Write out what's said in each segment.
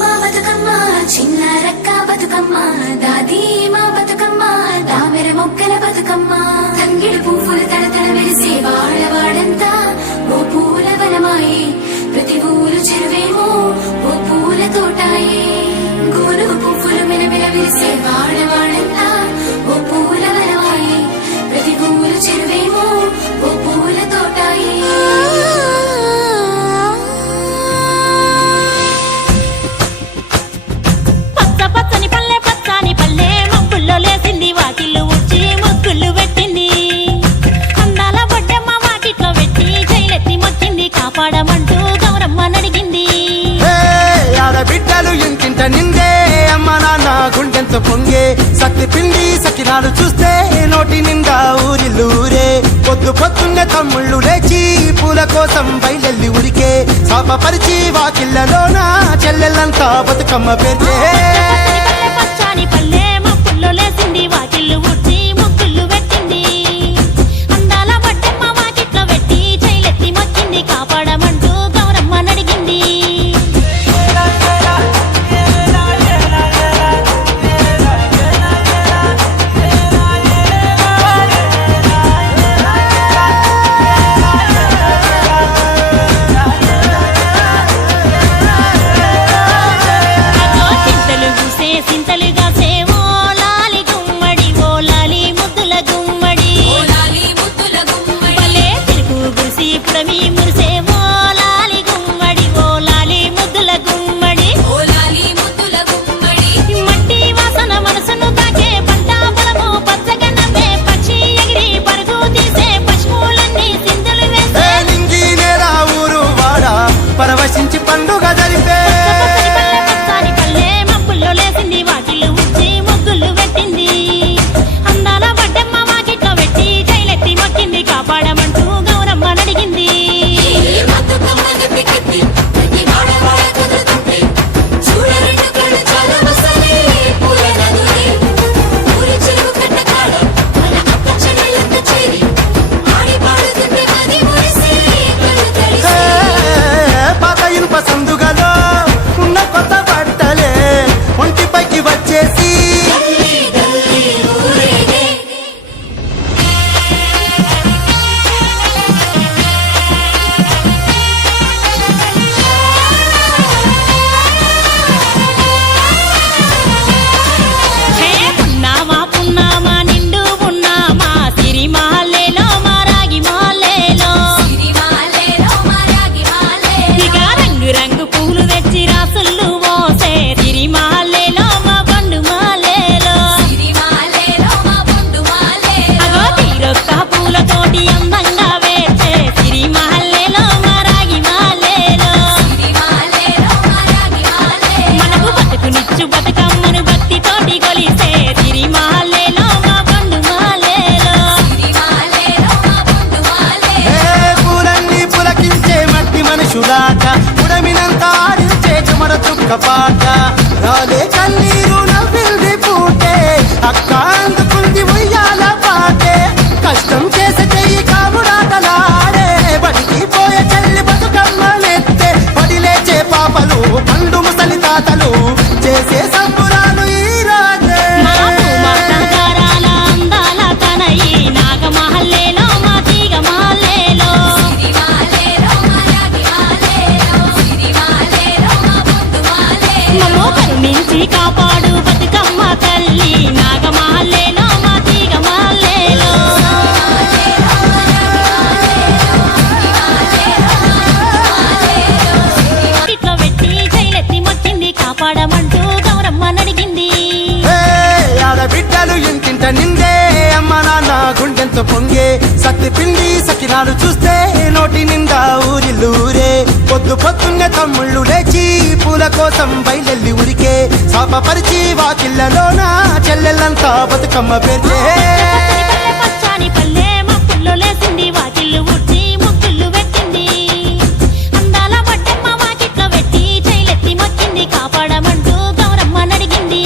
మా బతుకమ్మ చిన్న రక్క బతుకమ్మ దాది మా బతుకమ్మ దామెర మొక్కల బతుకమ్మ తంగిడు పువ్వులు తడతడ మెరిసే వాడవాడంతా ఓ పూల వనమాయే ప్రతి ఊరు చెరువేమో ఓ పూల తోటాయే గోనుగు పువ్వులు మెలమెల మెరిసే వాడవాడంతా ఓ పూల వనమాయే ప్రతి ఊరు చెరువేమో ఓ పూల తోటాయే లేసింది వాకిళ్ళు ఉచ్చి ముగ్గులు పెట్టింది అందాల బొడ్డమ్మ వాకిట్లో పెట్టి జైలెత్తి మొక్కింది కాపాడమంటూ గౌరమ్మ నడిగింది బిడ్డలు ఇంటింట నిందే అమ్మ నాన్న గుండెంతో పొంగే సత్తి పిండి సకినాలు చూస్తే నోటి నిండా ఊరిల్లూరే పొద్దు పొద్దున్నే తమ్ముళ్ళు లేచి పూల కోసం బయలెల్లి ఉరికే శాపపరిచి వాకిళ్ళలోన చెల్లెళ్ళంతా బతుకమ్మ పేర్చే పచ్చాని పల్లె లేసింది వాకిళ్ళు ఉచ్చి ముగ్గులు పెట్టింది అందాల బొడ్డమ్మ వాకిట్లో పెట్టి జైలెత్తి మొక్కింది కాపాడమంటూ గౌరమ్మ నడిగింది చింతలు చూసే సింతలుగా సేవో పుడమి మురిసే ఓ లాలి గుమ్మడి ఓ లాలి ముద్దుల గుమ్మడి మట్టి వాసన మనసును తాకే పంట పొలము పచ్చగా నవ్వే పక్షి ఎగిరి పరుగు తీసే పశువులన్నీ సింధులు వేసే నింగి నేల ఊరు వాడ పరవశించి పండుగ జరిపే పచ్చని పల్లె మబ్బుల్లో లేసింది వాకిళ్ళు ఉచ్చి ముగ్గులు పెట్టింది అందాల బొడ్డమ్మ వాకిట్లో పెట్టి జైలెత్తి మొక్కింది కాపాడమంటూ గౌరమ్మ నడిగింది పాత ఇనుప సందుగలో ఉన్న కొత్త బట్టలే ఒంటిపైకి వచ్చేసి పున్నామా నిండు పున్నామా సిరి మహల్లేలో మా రాగి మహల్లేలో ఇక రంగు రంగు పూలు తెచ్చి రాసుళ్ళు మోసే సిరి మహల్లేలో మా పండు మహల్లేలో అగో తీరొక్క పూలతోటి అందంగా వేచే సిరి మహల్లేలో మా రాగి మహల్లేలో మనకు బతుకునిచ్చు బతుకమ్మను భక్తితోటి కొలిసే సిరి మహల్లేలో మా పండు మహల్లేలో పూలన్నీ పులకించే మట్టి మనుషులాట ఉడమినంత ఆడించే చెమర చుక్క పాట రాలే కన్నీరు నవ్వింది పూటే అక్క అందుకుంది ఉయ్యాల పాటే కష్టం చేసే చెయ్యి కాముడాటలాడే బడికి పోయే చెల్లి బతుకమ్మనెత్తే పడి లేచే పాపలు పండు ముసలి తాతలు చేసే సంబురాలు ఈ రాజే మాటగారాల అందాల తనయి నాగ మహల్లేలో మా తీగ మహల్లేలో మమ్మో కరుణించి కాపాడు బతుకమ్మ తల్లి నాగ మహల్లేలో మా తీగ మహల్లేలో ఇట్లో పెట్టి జైలెత్తి మొక్కింది కాపాడమంటూ గౌరమ్మ నడిగింది బిడ్డలు ఇంటింట నిందే అమ్మ నాన్న గుండెంతో పొంగే సత్తి పిండి సకినాలు చూస్తే నోటి నిండా ఊరిల్లూరే పొద్దు పొద్దున్నే తమ్ముళ్ళు లేచి పూల కోసం బయలెల్లి ఉరికే శాపపరిచి వాకిళ్ళలోన చెల్లెళ్ళంతా బతుకమ్మ పేర్చే పచ్చాని పల్లె మబ్బుల్లో లేసింది వాకిళ్ళు ఉచ్చి ముగ్గులు పెట్టింది అందాల బొడ్డమ్మ వాకిట్లో పెట్టి జైలెత్తి మొక్కింది కాపాడమంటూ గౌరమ్మ నడిగింది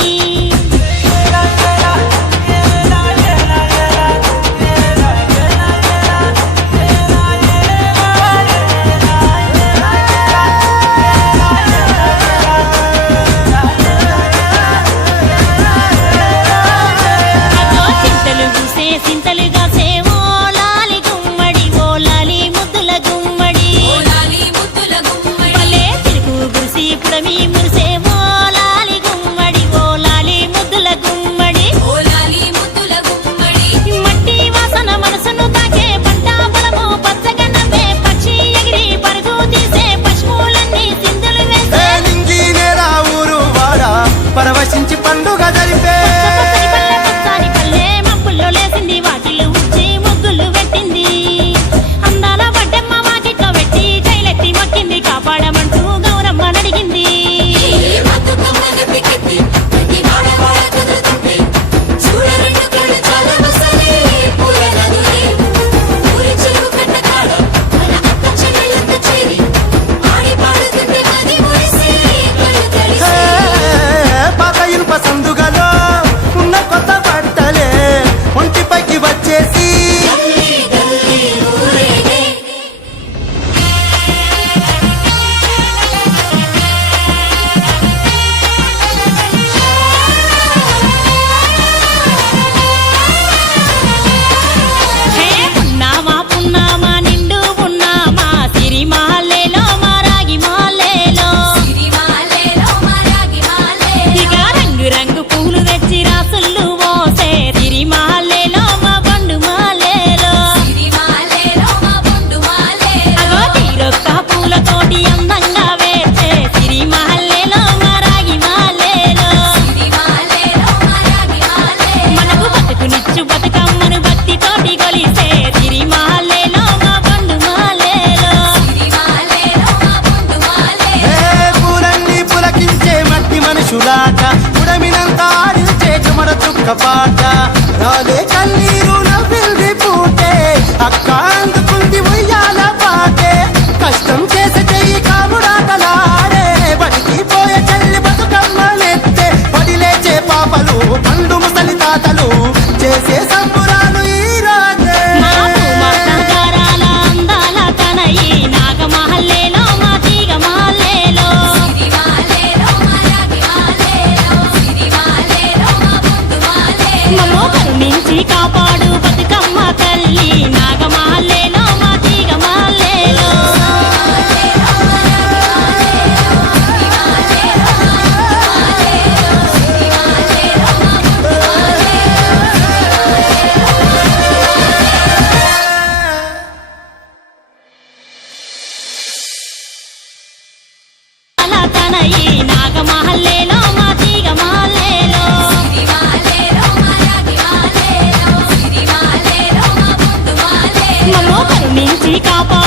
మమ్ము కరుణించి కాపాడు